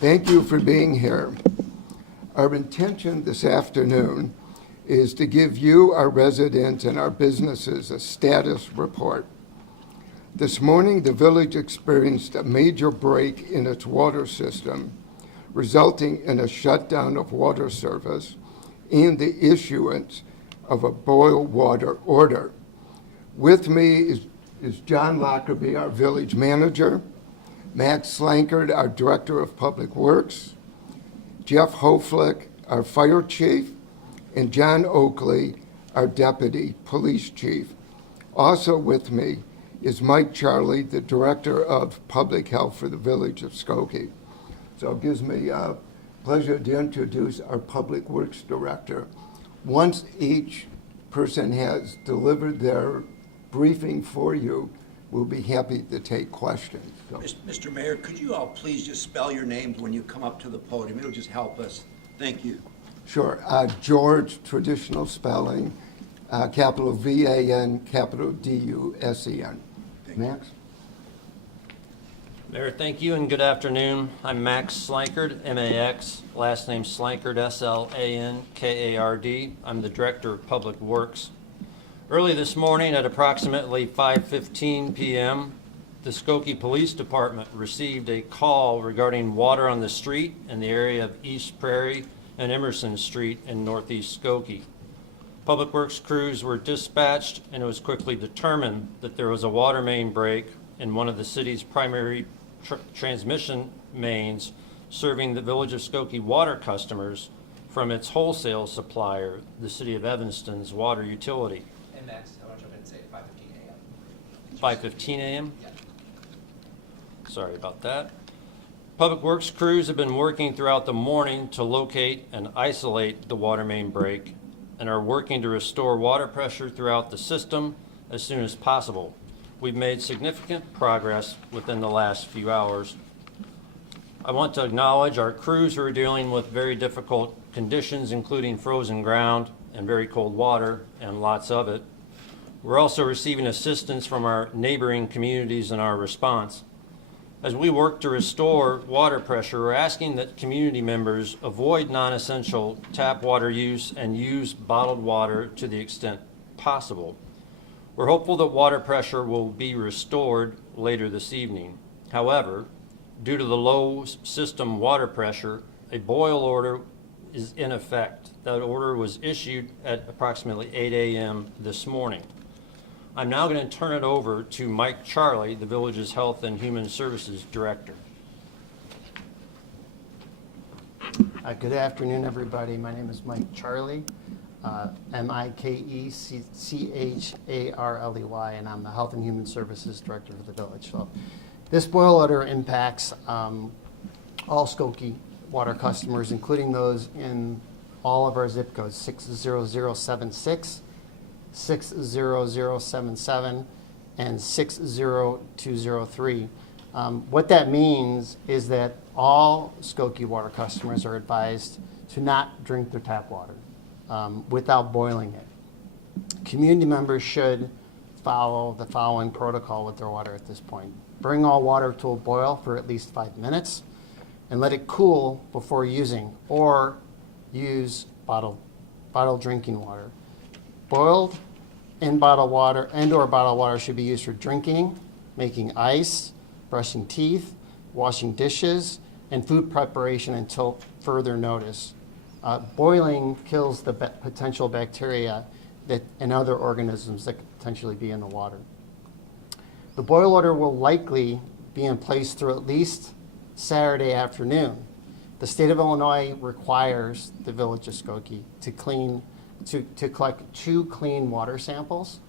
Thank you for being here. Our intention this afternoon is to give you, our residents, and our businesses a status report. This morning, the village experienced a major break in its water system, resulting in a shutdown of water service and the issuance of a boil water order. With me is John Lockerbie, our village manager, Max Slankard, our director of public works, Jeff Hoflick, our fire chief, and John Oakley, our deputy police chief. Also with me is Mike Charlie, the director of public health for the village of Skokie. So it gives me a pleasure to introduce our public works director. Once each person has delivered their briefing for you, we'll be happy to take questions. So. Mr. Mayor, could you all please just spell your names when you come up to the podium? It'll just help us. Thank you. Sure. George, traditional spelling, capital V-A-N, capital D-U-S-E-N. Max? Mayor, thank you and good afternoon. I'm Max Slankard, M-A-X, last name Slankard, S-L-A-N-K-A-R-D. I'm the Director of Public Works. Early this morning at approximately 5:15 p.m., the Skokie Police Department received a call regarding water on the street in the area of East Prairie and Emerson Street in northeast Skokie. Public Works crews were dispatched, and it was quickly determined that there was a water main break in one of the city's primary transmission mains serving the village of Skokie water customers from its wholesale supplier, the city of Evanston's water utility. And Max, I want to jump in and say 5:15 a.m. 5:15 a.m.? Yeah. Sorry about that. Public Works crews have been working throughout the morning to locate and isolate the water main break and are working to restore water pressure throughout the system as soon as possible. We've made significant progress within the last few hours. I want to acknowledge our crews who are dealing with very difficult conditions, including frozen ground and very cold water, and lots of it. We're also receiving assistance from our neighboring communities in our response. As we work to restore water pressure, we're asking that community members avoid non-essential tap water use and use bottled water to the extent possible. We're hopeful that water pressure will be restored later this evening. However, due to the low system water pressure, a boil order is in effect. That order was issued at approximately 8 a.m. this morning. I'm now going to turn it over to Mike Charlie, the village's Health and Human Services Director. Good afternoon, everybody. My name is Mike Charlie, M-I-K-E-C-H-A-R-L-E-Y, and I'm the Health and Human Services Director for the village. So this boil order impacts all Skokie water customers, including those in all of our zip codes, 60076, 60077, and 60203. What that means is that all Skokie water customers are advised to not drink their tap water without boiling it. Community members should follow the following protocol with their water at this point. Bring all water to a boil for at least 5 minutes and let it cool before using, or use bottled drinking water. Boiled and bottled water and/or bottled water should be used for drinking, making ice, brushing teeth, washing dishes, and food preparation until further notice. Boiling kills the potential bacteria and other organisms that could potentially be in the water. The boil order will likely be in place through at least Saturday afternoon. The state of Illinois requires the village of Skokie to collect 2 clean water samples,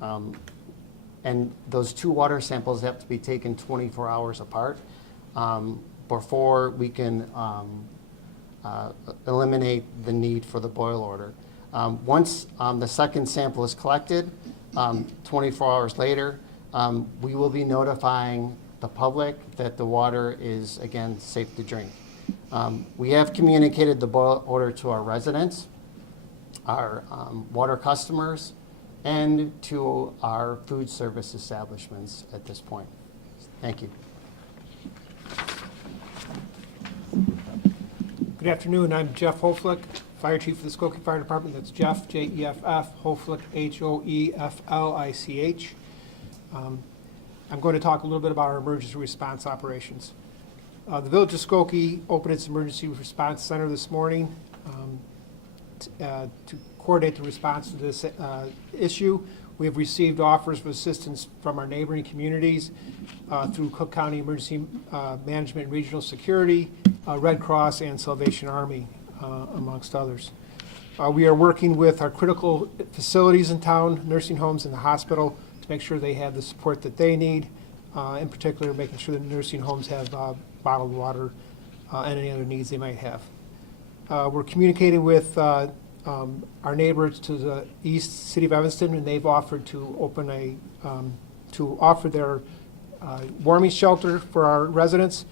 and those 2 water samples have to be taken 24 hours apart before we can eliminate the need for the boil order. Once the second sample is collected, 24 hours later, we will be notifying the public that the water is, again, safe to drink. We have communicated the boil order to our residents, our water customers, and to our food service establishments at this point. Thank you. Good afternoon, I'm Jeff Hoflick, Fire Chief of the Skokie Fire Department. That's Jeff, J-E-F-F, Hoflick, H-O-E-F-L-I-C-H. I'm going to talk a little bit about our emergency response operations. The Village of Skokie opened its emergency response center this morning to coordinate the response to this issue. We have received offers of assistance from our neighboring communities through Cook County Emergency Management and Regional Security, Red Cross, and Salvation Army, amongst others. We are working with our critical facilities in town, nursing homes and the hospital, to make sure they have the support that they need, in particular making sure that nursing homes have bottled water and any other needs they might have. We're communicating with our neighbors to the east, City of Evanston, and they've offered to open to offer their warming shelter for our residents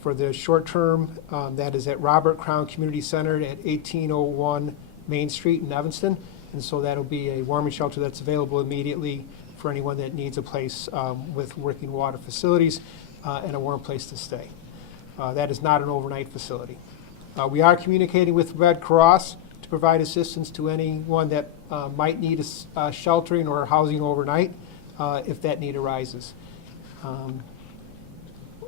for the short term. That is at Robert Crown Community Center at 1801 Main Street in Evanston. And so that'll be a warming shelter that's available immediately for anyone that needs a place with working water facilities and a warm place to stay. That is not an overnight facility. We are communicating with Red Cross to provide assistance to anyone that might need sheltering or housing overnight if that need arises.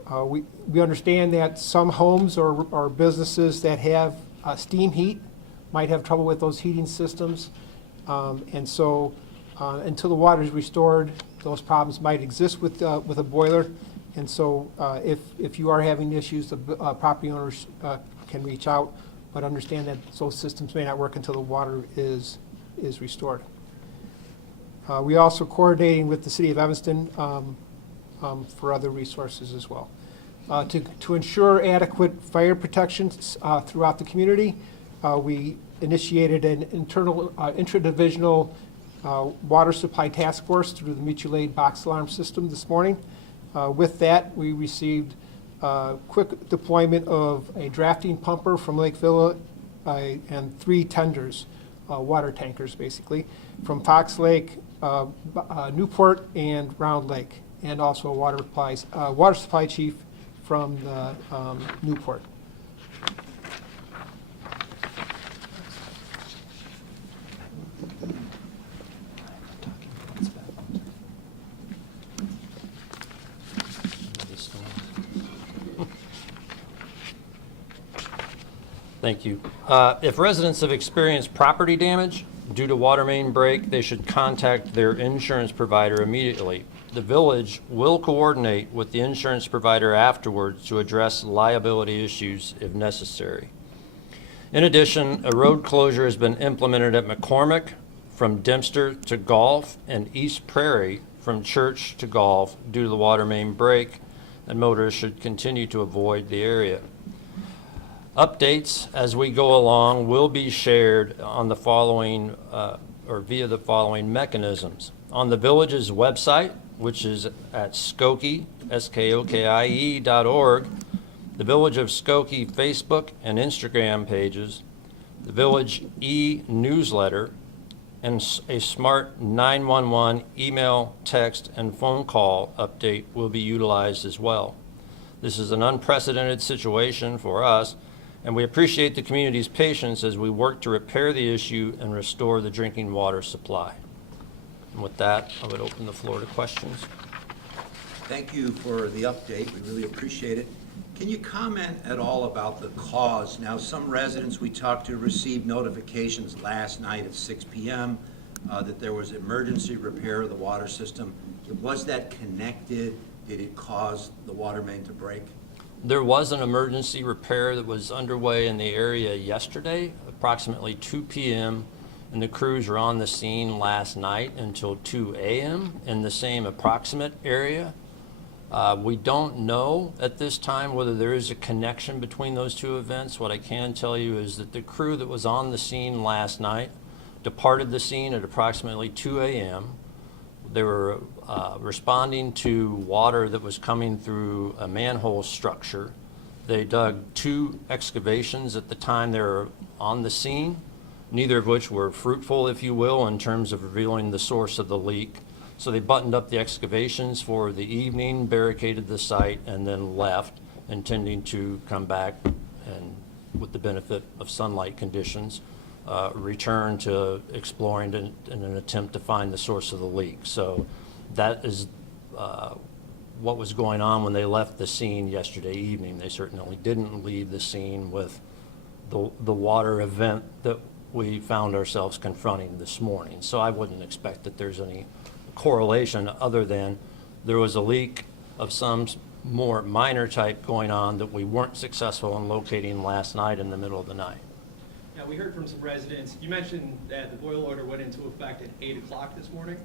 We understand that some homes or businesses that have steam heat might have trouble with those heating systems. And so until the water is restored, those problems might exist with a boiler. And so if you are having issues, the property owners can reach out, but understand that those systems may not work until the water is restored. We also coordinating with the City of Evanston for other resources as well. To ensure adequate fire protections throughout the community, we initiated an intradivisional water supply task force through the mutual aid box alarm system this morning. With that, we received quick deployment of a drafting pumper from Lake Villa and 3 tenders, water tankers basically, from Fox Lake, Newport, and Round Lake, and also a water supply chief from the Newport. Thank you. If residents have experienced property damage due to water main break, they should contact their insurance provider immediately. The village will coordinate with the insurance provider afterwards to address liability issues if necessary. In addition, a road closure has been implemented at McCormick from Dempster to Golf and East Prairie from Church to Golf due to the water main break, and motorists should continue to avoid the area. Updates as we go along will be shared on the following or via the following mechanisms. On the village's website, which is at Skokie, Skokie.org, the Village of Skokie Facebook and Instagram pages, the Village e-newsletter, and a smart 911 email, text, and phone call update will be utilized as well. This is an unprecedented situation for us, and we appreciate the community's patience as we work to repair the issue and restore the drinking water supply. And with that, I would open the floor to questions. Thank you for the update. We really appreciate it. Can you comment at all about the cause? Now, some residents we talked to received notifications last night at 6 p.m. That there was emergency repair of the water system. Was that connected? Did it cause the water main to break? There was an emergency repair that was underway in the area yesterday, approximately 2 p.m., and the crews were on the scene last night until 2 a.m. in the same approximate area. We don't know at this time whether there is a connection between those two events. What I can tell you is that the crew that was on the scene last night departed the scene at approximately 2 a.m. They were responding to water that was coming through a manhole structure. They dug 2 excavations at the time they were on the scene, neither of which were fruitful, if you will, in terms of revealing the source of the leak. So they buttoned up the excavations for the evening, barricaded the site, and then left, intending to come back and with the benefit of sunlight conditions, return to exploring in an attempt to find the source of the leak. So that is what was going on when they left the scene yesterday evening. They certainly didn't leave the scene with the water event that we found ourselves confronting this morning. So I wouldn't expect that there's any correlation other than there was a leak of some more minor type going on that we weren't successful in locating last night in the middle of the night. Now, we heard from some residents, you mentioned that the boil order went into effect at 8 o'clock this morning.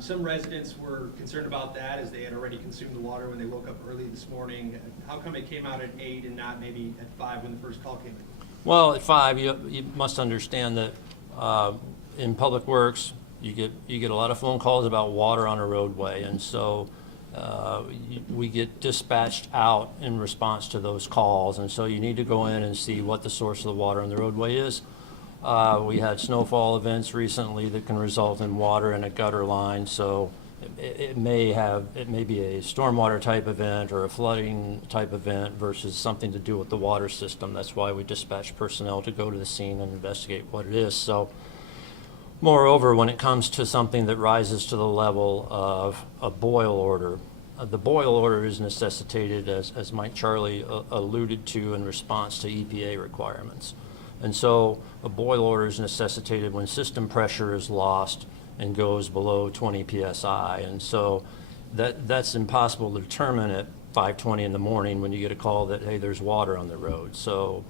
Some residents were concerned about that as they had already consumed the water when they woke up early this morning. How come it came out at 8 and not maybe at 5 when the first call came in? Well, at 5, you must understand that in Public Works, you get a lot of phone calls about water on a roadway, and so we get dispatched out in response to those calls, and so you need to go in and see what the source of the water on the roadway is. We had snowfall events recently that can result in water in a gutter line, so it may be a stormwater type event or a flooding type event versus something to do with the water system. That's why we dispatch personnel to go to the scene and investigate what it is. So, moreover, when it comes to something that rises to the level of a boil order, the boil order is necessitated, as Mike Charlie alluded to, in response to EPA requirements. And so a boil order is necessitated when system pressure is lost and goes below 20 psi. And so that's impossible to determine at 5:20 in the morning when you get a call that, hey, there's water on the road. So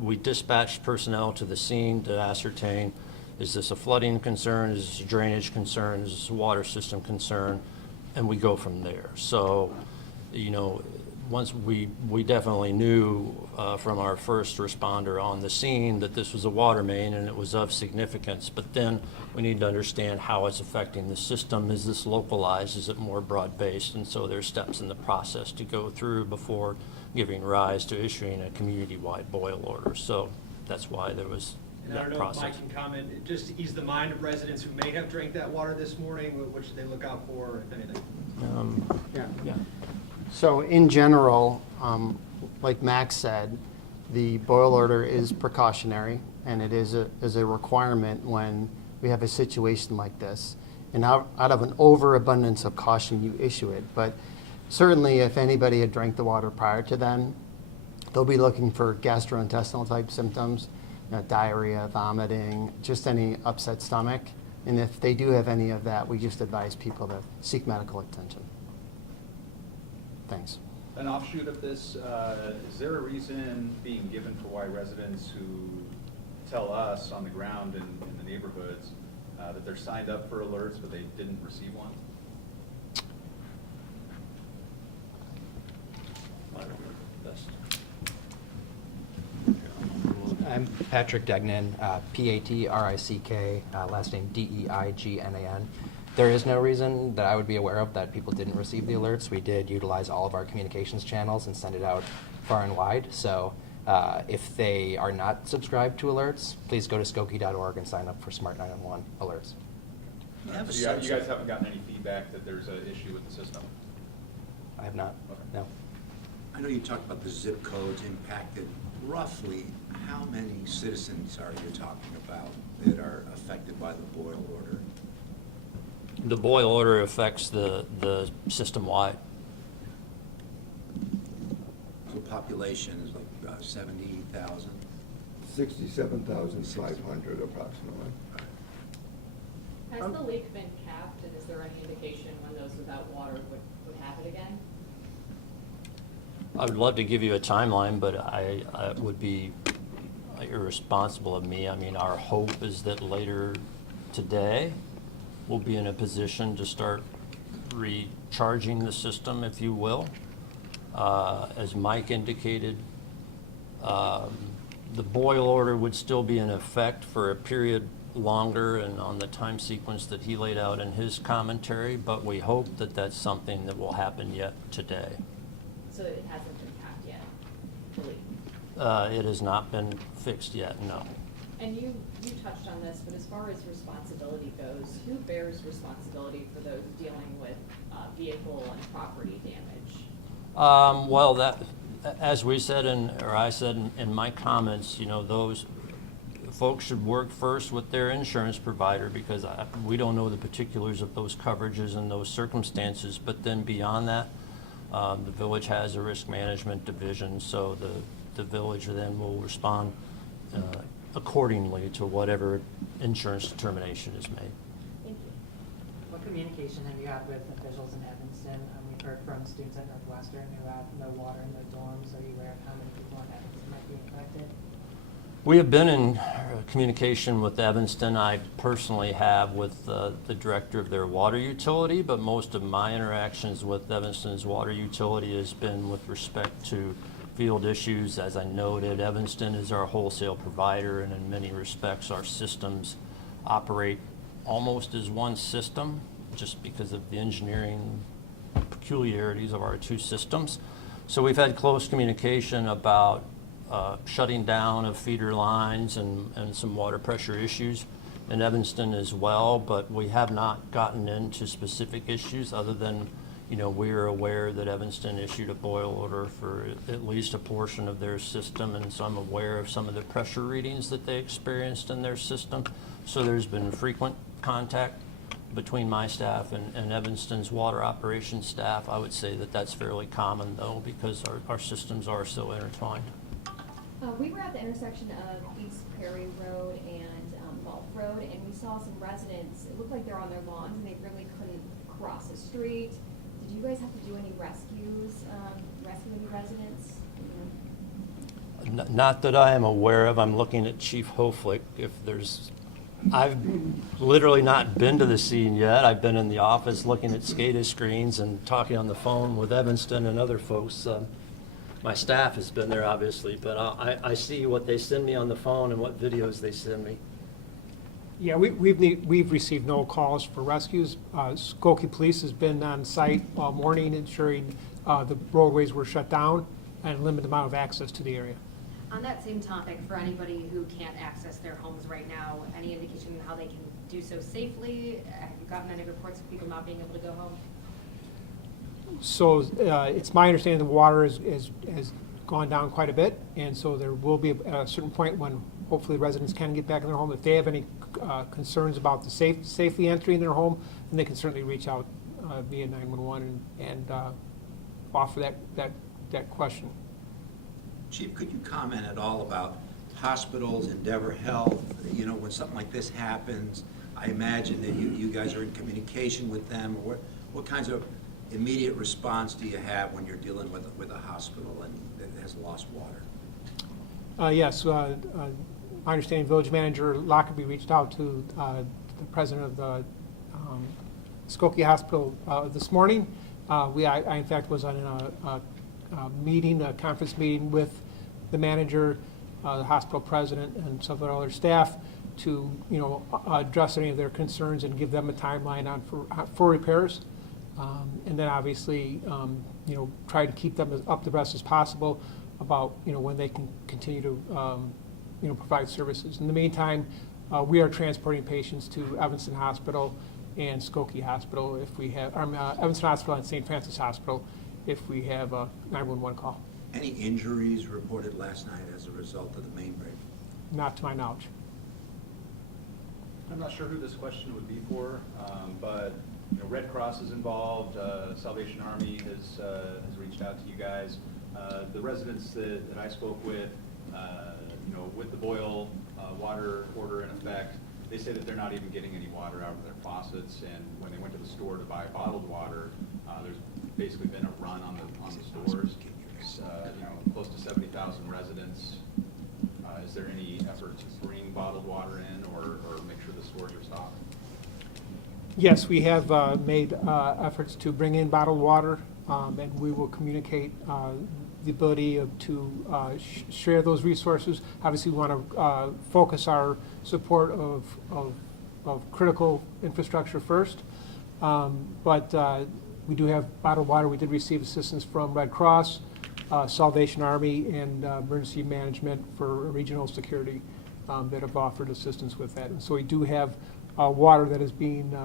we dispatched personnel to the scene to ascertain, is this a flooding concern, is this a drainage concern, is this a water system concern, and we go from there. So, once we definitely knew from our first responder on the scene that this was a water main and it was of significance, but then we need to understand how it's affecting the system. Is this localized? Is it more broad-based? And so there's steps in the process to go through before giving rise to issuing a community-wide boil order. So that's why there was And I that don't know if process. Mike can comment, just to ease the mind of residents who may have drank that water this morning, what should they look out for, if anything? Yeah. So in general, like Max said, the boil order is precautionary, and it is a requirement when we have a situation like this. And out of an overabundance of caution, you issue it. But certainly, if anybody had drank the water prior to then, they'll be looking for gastrointestinal type symptoms, diarrhea, vomiting, just any upset stomach. And if they do have any of that, we just advise people to seek medical attention. Thanks. An offshoot of this, is there a reason being given for why residents who tell us on the ground in the neighborhoods that they're signed up for alerts but they didn't receive one? I'm Patrick Degnan, P-A-T-R-I-C-K, last name D-E-I-G-N-A-N. There is no reason that I would be aware of that people didn't receive the alerts. We did utilize all of our communications channels and send it out far and wide. So if they are not subscribed to alerts, please go to Skokie.org and sign up for Smart 911 alerts. So you guys haven't gotten any feedback that there's an issue with the system? I have not, Okay. no. I know you talked about the zip codes impacted. Roughly, how many citizens are you talking about that are affected by the boil order? The boil order affects the system-wide. So population is like 70,000? 67,500 approximately. Has the leak been capped, and is there any indication when those without water would have it again? I would love to give you a timeline, but it would be irresponsible of me. I mean, our hope is that later today, we'll be in a position to start recharging the system, if you will. As Mike indicated, the boil order would still be in effect for a period longer and on the time sequence that he laid out in his commentary, but we hope that that's something that will happen yet today. So it hasn't been capped yet, the leak? It has not been fixed yet, no. And you touched on this, but as far as responsibility goes, who bears responsibility for those dealing with vehicle and property damage? Well, As we said, or I said in my comments, those folks should work first with their insurance provider because we don't know the particulars of those coverages and those circumstances. But then beyond that, the village has a risk management division, so the village then will respond accordingly to whatever insurance determination is made. Thank you. What communication have you had with officials in Evanston? We've heard from students at Northwestern who have no water in their dorms. Are you aware of how many people in Evanston might be affected? We have been in communication with Evanston. I personally have with the director of their water utility, but most of my interactions with Evanston's water utility has been with respect to field issues. As I noted, Evanston is our wholesale provider, and in many respects our systems operate almost as one system just because of the engineering peculiarities of our two systems. So we've had close communication about shutting down of feeder lines and some water pressure issues in Evanston as well, but we have not gotten into specific issues other than, we are aware that Evanston issued a boil order for at least a portion of their system, and so I'm aware of some of the pressure readings that they experienced in their system. So there's been frequent contact between my staff and Evanston's water operations staff. I would say that that's fairly common though, because our systems are so intertwined. We were at the intersection of East Prairie Road and Gulf Road, and we saw some residents, it looked like they're on their lawns and they really couldn't cross the street. Did you guys have to do any rescues, rescue any residents? Not that I am aware of. I'm looking at Chief Hoflick. I've literally not been to the scene yet. I've been in the office looking at SCADA screens and talking on the phone with Evanston and other folks. My staff has been there, obviously, but I see what they send me on the phone and what videos they send me. Yeah, we've received no calls for rescues. Skokie Police has been on site all morning ensuring the roadways were shut down and limited amount of access to the area. On that same topic, for anybody who can't access their homes right now, any indication on how they can do so safely? Have you gotten any reports of people not being able to go home? So it's my understanding the water has gone down quite a bit, and so there will be a certain point when hopefully residents can get back in their home. If they have any concerns about the safely entering their home, then they can certainly reach out via 911 and offer that question. Chief, could you comment at all about hospitals, Endeavor Health? When something like this happens, I imagine that you guys are in communication with them. What kinds of immediate response do you have when you're dealing with a hospital and that has lost water? Yes, my understanding, Village Manager Lockerbie reached out to the president of the Skokie Hospital this morning. I in fact was on a conference meeting with the manager, the hospital president, and some of our other staff to address any of their concerns and give them a timeline for repairs. And then obviously, try to keep them as up to breast as possible about, when they can continue to, provide services. In the meantime, we are transporting patients to Evanston Hospital and Skokie Hospital if we have, Evanston Hospital and St. Francis Hospital if we have a 911 call. Any injuries reported last night as a result of the main break? Not to my knowledge. I'm not sure who this question would be for, but Red Cross is involved. Salvation Army has reached out to you guys. The residents that I spoke with, with the boil water order in effect, they say that they're not even getting any water out of their faucets. And when they went to the store to buy bottled water, there's basically been a run on the stores. Close to 70,000 residents. Is there any effort to bring bottled water in or make sure the stores are stocked? Yes, we have made efforts to bring in bottled water, and we will communicate the ability to share those resources. Obviously, we want to focus our support of critical infrastructure first, but we do have bottled water. We did receive assistance from Red Cross, Salvation Army, and Emergency Management for Regional Security that have offered assistance with that. And so we do have water that is being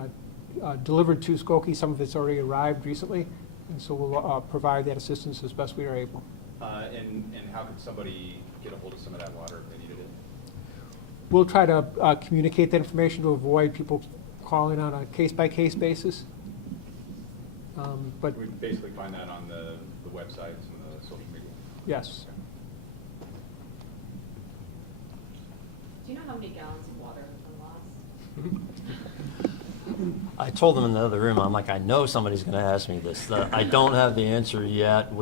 delivered to Skokie. Some of it's already arrived recently, and so we'll provide that assistance as best we are able. And how could somebody get a hold of some of that water if they needed it? We'll try to communicate that information to avoid people calling on a case-by-case basis. But We basically find that on the websites and the social media. yes, Do you know how many gallons of water have been lost? I told them in the other room, I'm like, I know somebody's going to ask me this. I don't have the answer yet.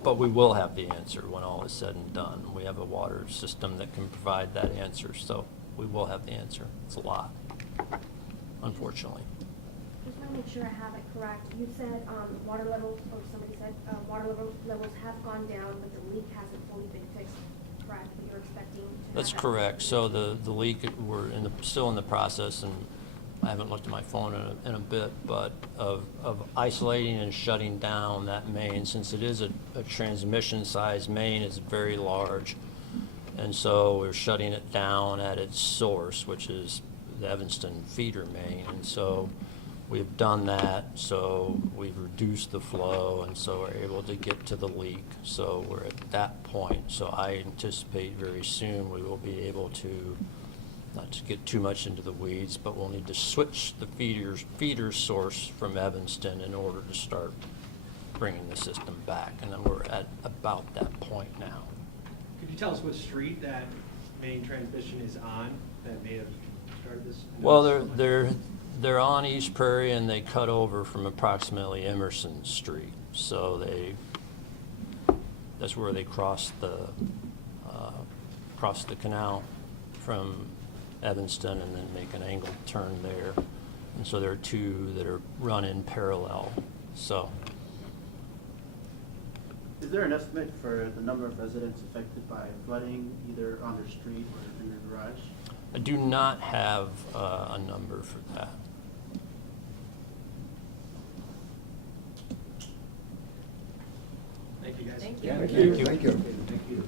But we will have the answer when all is said and done. We have a water system that can provide that answer, so we will have the answer. It's a lot, unfortunately. Just want to make sure I have it correct. You said water levels, or somebody said levels have gone down, but the leak hasn't fully been fixed, correct? But you're expecting to have That's that correct. fixed? So the leak, we're still in the process, and I haven't looked at my phone in a bit, but of isolating and shutting down that main, since it is a transmission size main, it's very large. And so we're shutting it down at its source, which is the Evanston feeder main. And so we've done that, so we've reduced the flow, and so we're able to get to the leak. So we're at that point. So I anticipate very soon we will be able to, not to get too much into the weeds, but we'll need to switch the feeder source from Evanston in order to start bringing the system back. And then we're at about that point now. Could you tell us what street that main transmission is on that may have started this? Well, they're on East Prairie, and they cut over from approximately Emerson Street. So that's where they cross the canal from Evanston and then make an angled turn there. And so there are two that are run in parallel. So Is there an estimate for the number of residents affected by flooding, either on their street or in their garage? I do not have a number for that. Thank you, guys. Thank you. Thank you. Thank you. Thank you.